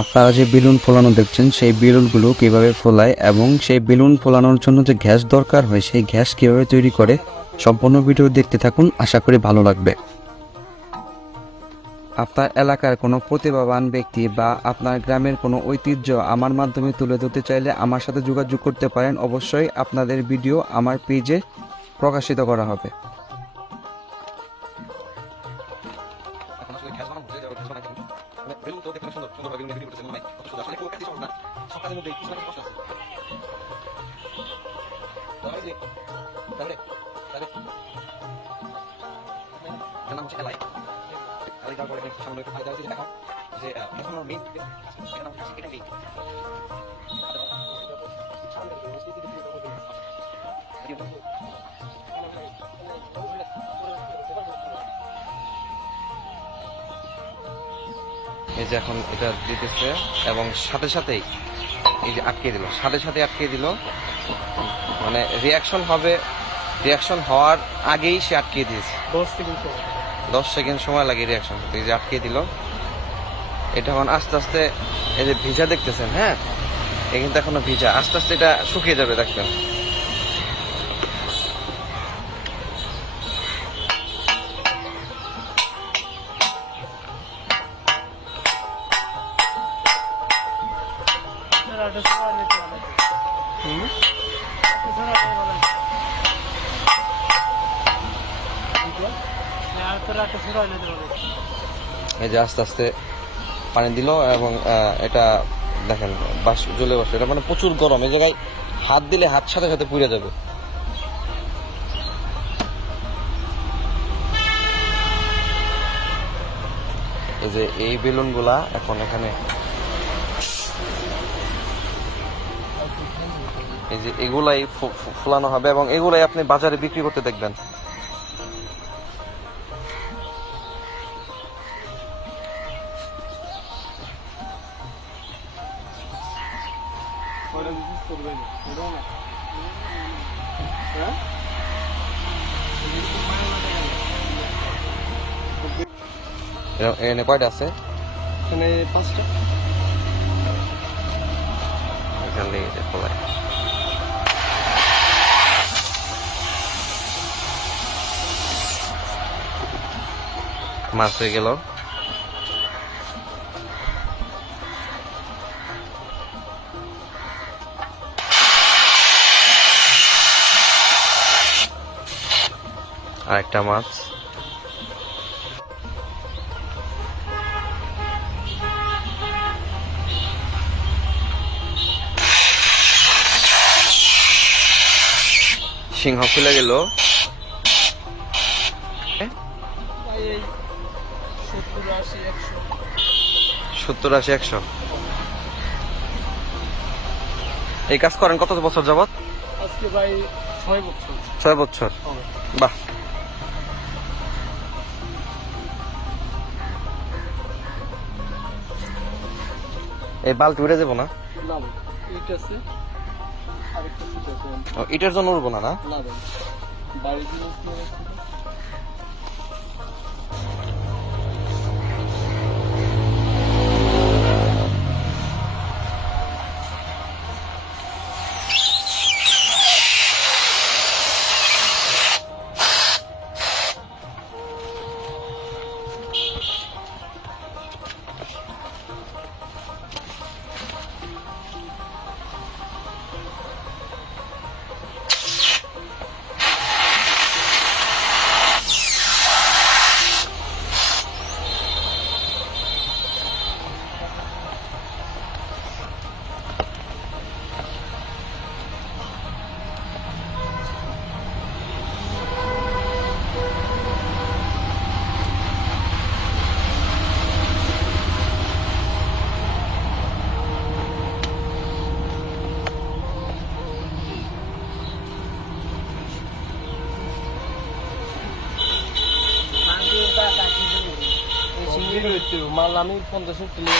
আপনারা যে বেলুন ফোলানো দেখছেন সেই বেলুনগুলো কিভাবে ফোলায় এবং সেই বেলুন ফোলানোর জন্য যে গ্যাস দরকার হয় সেই গ্যাস কিভাবে তৈরি করে সম্পূর্ণ ভিডিও দেখতে থাকুন, আশা করি ভালো লাগবে। আপনার এলাকার কোনো প্রতিভাবান ব্যক্তি বা আপনার গ্রামের কোনো ঐতিহ্য আমার মাধ্যমে তুলে ধরতে চাইলে আমার সাথে যোগাযোগ করতে পারেন। অবশ্যই আপনাদের ভিডিও আমার পেজে প্রকাশিত করা হবে। এই যে এখন এটা দিতেছে এবং সাথে সাথেই এই যে আটকে দিল, সাথে সাথে আটকে দিল, মানে রিয়াকশন হবে, রিয়াকশন হওয়ার আগেই সে আটকে দিয়েছে। 10 সেকেন্ড সময় লাগে রিয়াকশন হতে। এই যে আটকে দিল, এটা এখন আস্তে আস্তে এই যে ভিজা দেখতেছেন, হ্যাঁ এই কিন্তু এখনো ভিজা, আস্তে আস্তে এটা শুকিয়ে যাবে দেখবেন। এই যে আস্তে আস্তে পানি দিল এবং এটা দেখেন বাস জ্বলে বসে, এটা মানে প্রচুর গরম, এই জায়গায় হাত দিলে হাত সাথে সাথে পুড়ে যাবে। এই যে এই বেলুন গুলা এখন এখানে এই যে এগুলাই ফোলানো হবে এবং এগুলাই আপনি বাজারে বিক্রি করতে দেখবেন। এখানে কয়টা আছে? এখানে 5টা। এখানে ফোলায় মাছ হয়ে গেল। আর একটা মাছ। সিংহ খুলে গেল। 70-80-100 এই কাজ করেন কত বছর যাবত? আজকে ভাই 6 বছর। 6 বছর, বাহ। এই বালতি উড়ে যাবো না? না ভাই, ইট আছে আরেকটা সিট আছে। ইটের জন্য উড়বো না? না না ভাই, বাড়ি জিনিস নিয়ে রাখছি। মাল আমি 50 কিলো